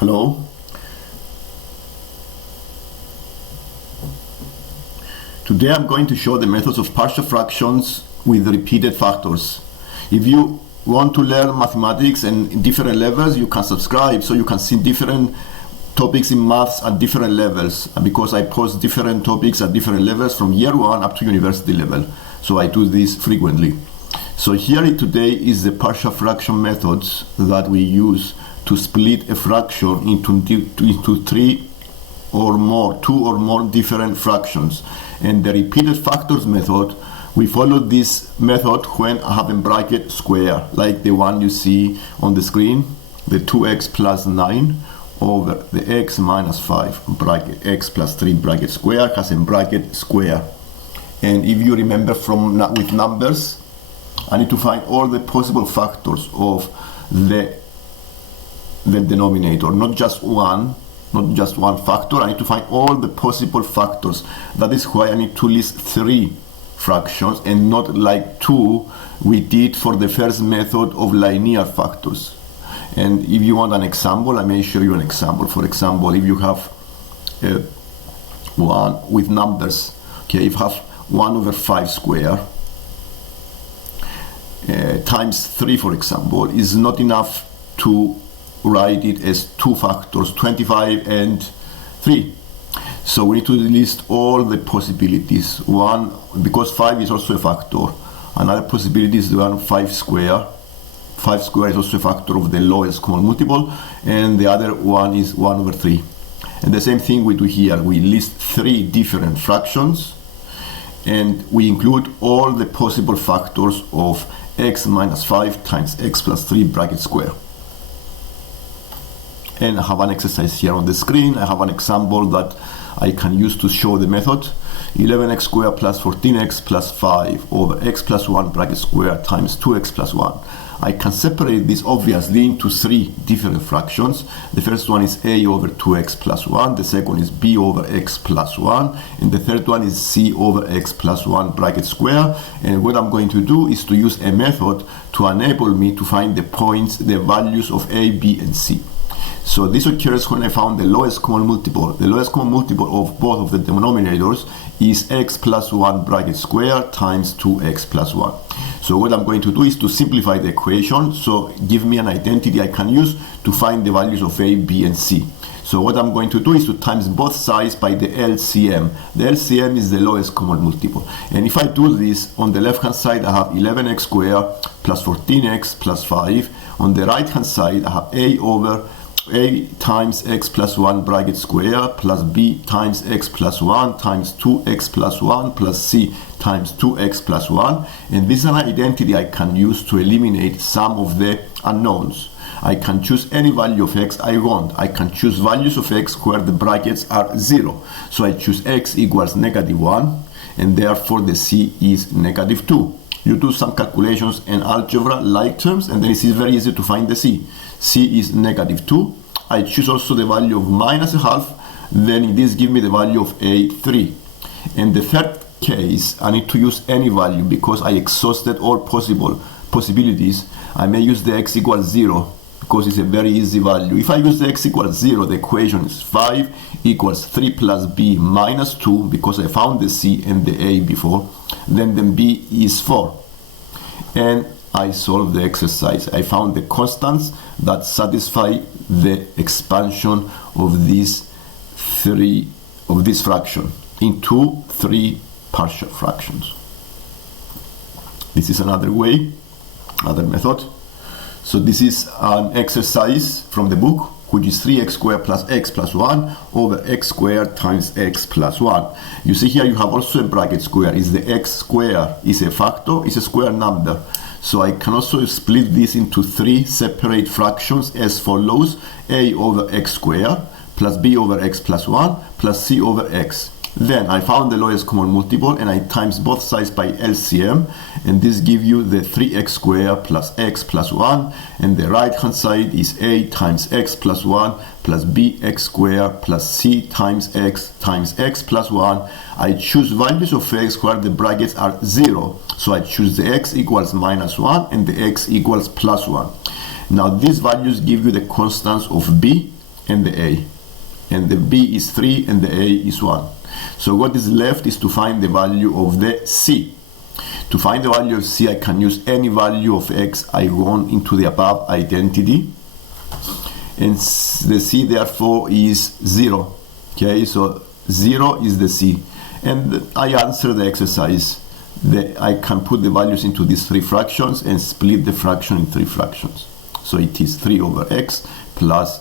Hello. Today I'm going to show the methods of partial fractions with repeated factors. If you want to learn mathematics and different levels, you can subscribe so you can see different topics in maths at different levels, because I post different topics at different levels from year 1 up to university level. So I do this frequently. So here today is the partial fraction methods that we use to split a fraction into two or more different fractions. And the repeated factors method, we follow this method when I have a bracket square, like the one you see on the screen, the 2x plus 9 over the x minus 5 bracket x plus 3 bracket square has a bracket square. And if you remember from with numbers, I need to find all the possible factors of the denominator, not just one factor. I need to find all the possible factors. That is why I need to list 3 fractions and not like 2 we did for the first method of linear factors. And if you want an example, I may show you an example. For example, if you have one with numbers, okay, if you have 1 over 5 square times 3, for example, is not enough to write it as 2 factors, 25 and 3. So we need to list all the possibilities. One, because 5 is also a factor. Another possibility is the one 5 square. 5 square is also a factor of the lowest common multiple, and the other one is 1 over 3. And the same thing we do here. We list 3 different fractions, and we include all the possible factors of x minus 5 times x plus 3 bracket square. And I have an exercise here on the screen. I have an example that I can use to show the method. 11x squared plus 14x plus 5 over x plus 1 bracket square times 2x plus 1. I can separate this obviously into 3 different fractions. The first one is a over 2x plus 1, the second is b over x plus 1, and the third one is c over x plus 1 bracket square. And what I'm going to do is to use a method to enable me to find the points, the values of a, b, and c. So this occurs when I found the lowest common multiple. The lowest common multiple of both of the denominators is x plus 1 bracket square times 2x plus 1. So what I'm going to do is to simplify the equation. So give me an identity I can use to find the values of a, b, and c. So what I'm going to do is to times both sides by the LCM. The LCM is the lowest common multiple. And if I do this, on the left hand side I have 11x squared plus 14x plus 5. On the right hand side I have a over a times x plus 1 bracket square plus b times x plus 1 times 2x plus 1 plus c times 2x plus 1. And this is an identity I can use to eliminate some of the unknowns. I can choose any value of x I want. I can choose values of x where the brackets are 0. So I choose x equals -1, and therefore the c is -2. You do some calculations in algebra like terms, and then it is very easy to find the c. C is -2. I choose also the value of -0.5, then this gives me the value of a3. In the third case, I need to use any value because I exhausted all possibilities. I may use the x equals 0 because it's a very easy value. If I use the x equals 0, the equation is 5 equals 3 plus b minus 2, because I found the c and the a before. Then the b is 4. And I solved the exercise. I found the constants that satisfy the expansion of this fraction into 3 partial fractions. This is another way, another method. So this is an exercise from the book, which is 3x squared plus x plus 1 over x squared times x plus 1. You see here you have also a bracket square. Is the x square is a factor, is a square number. So I can also split this into 3 separate fractions as follows: a over x squared plus b over x plus 1 plus c over x. Then I found the lowest common multiple and I times both sides by LCM, and this gives you the 3x squared plus x plus 1, and the right hand side is a times x plus 1 plus bx squared plus c times x plus 1. I choose values of x where the brackets are 0, so I choose the x equals -1 and the x equals +1. Now these values give you the constants of b and the a. And the b is 3 and the a is 1. So what is left is to find the value of the c. To find the value of c, I can use any value of x I want into the above identity. And the c therefore is 0. Okay, so 0 is the c. And I answer the exercise. I can put the values into these 3 fractions and split the fraction in 3 fractions. So it is 3 over x plus,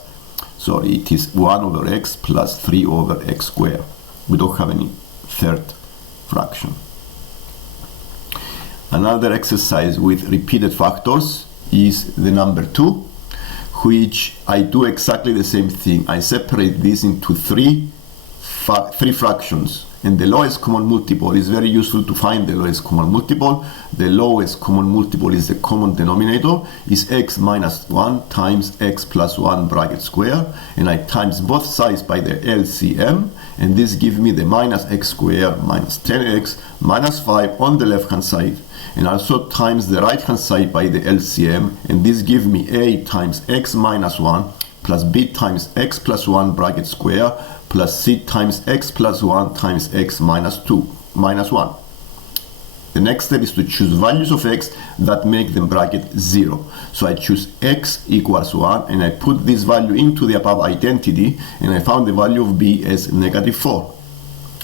sorry, it is 1 over x plus 3 over x squared. We don't have any third fraction. Another exercise with repeated factors is the number 2, which I do exactly the same thing. I separate this into three fractions. And the lowest common multiple is very useful to find the lowest common multiple. The lowest common multiple is the common denominator, is x minus 1 times x plus 1 bracket square, and I times both sides by the LCM, and this gives me the minus x squared minus 10x minus 5 on the left hand side, and also times the right hand side by the LCM, and this gives me a times x minus 1 plus b times x plus 1 bracket square plus c times x plus 1 times x minus 1. The next step is to choose values of x that make them bracket 0. So I choose x equals 1 and I put this value into the above identity, and I found the value of b as negative 4.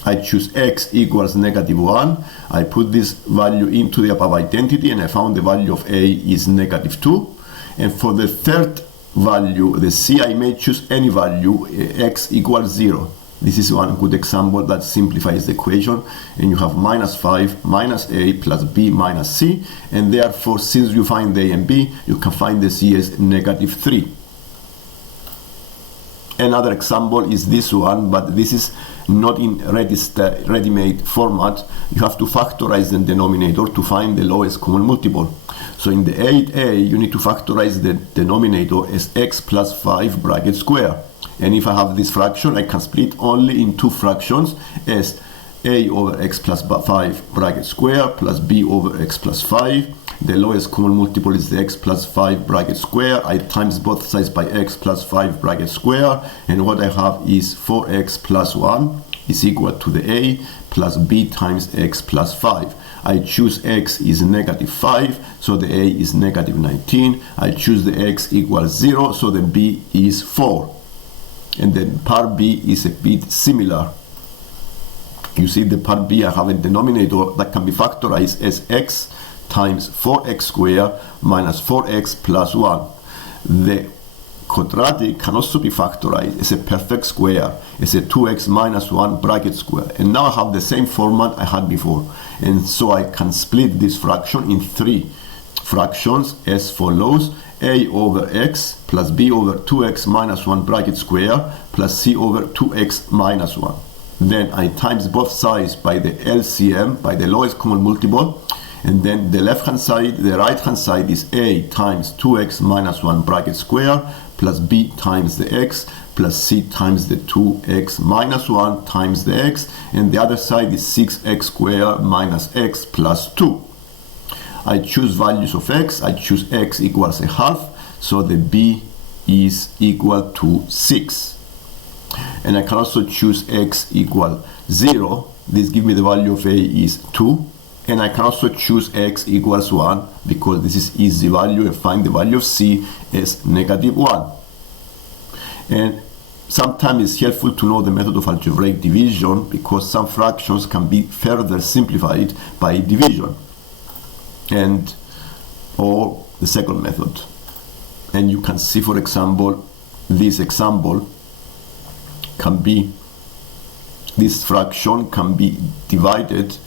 I choose x equals negative 1. I put this value into the above identity and I found the value of a is negative 2. And for the third value, the c, I may choose any value, x equals 0. This is one good example that simplifies the equation, and you have minus 5 minus a plus b minus c, and therefore since you find a and b, you can find the c as negative 3. Another example is this one, but this is not in ready-made format. You have to factorize the denominator to find the lowest common multiple. So in the 8a, you need to factorize the denominator as x plus 5 bracket square. And if I have this fraction, I can split only in 2 fractions as a over x plus 5 bracket square plus b over x plus 5. The lowest common multiple is the x plus 5 bracket square. I times both sides by x plus 5 bracket square, and what I have is 4x plus 1 is equal to the a plus b times x plus 5. I choose x is negative 5, so the a is negative 19. I choose the x equals 0, so the b is 4. And then part b is a bit similar. You see the part b, I have a denominator that can be factorized as x times 4x squared minus 4x plus 1. The quadratic can also be factorized as a perfect square, as a 2x minus 1 bracket square. And now I have the same format I had before. And so I can split this fraction in 3 fractions as follows: a over x plus b over 2x minus 1 bracket square plus c over 2x minus 1. Then I times both sides by the LCM, by the lowest common multiple, and then the left hand side, the right hand side is a times 2x minus 1 bracket square plus b times the x plus c times the 2x minus 1 times the x, and the other side is 6x squared minus x plus 2. I choose values of x. I choose x equals a half, so the b is equal to 6. And I can also choose x equal 0. This gives me the value of a is 2. And I can also choose x equals 1 because this is easy value, and find the value of c as negative 1. And sometimes it's helpful to know the method of algebraic division because some fractions can be further simplified by division, and or the second method. And you can see, for example, this example can be, this fraction can be divided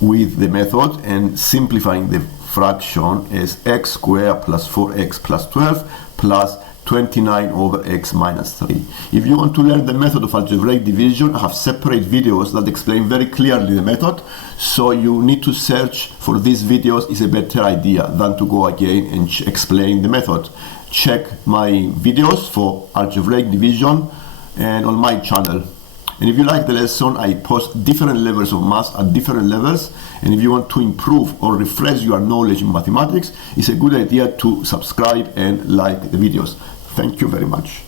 with the method and simplifying the fraction as x squared plus 4x plus 12 plus 29 over x minus 3. If you want to learn the method of algebraic division, I have separate videos that explain very clearly the method, so you need to search for these videos. Is a better idea than to go again and explain the method. Check my videos for algebraic division and on my channel. And if you like the lesson, I post different levels of math at different levels. And if you want to improve or refresh your knowledge in mathematics, it's a good idea to subscribe and like the videos. Thank you very much.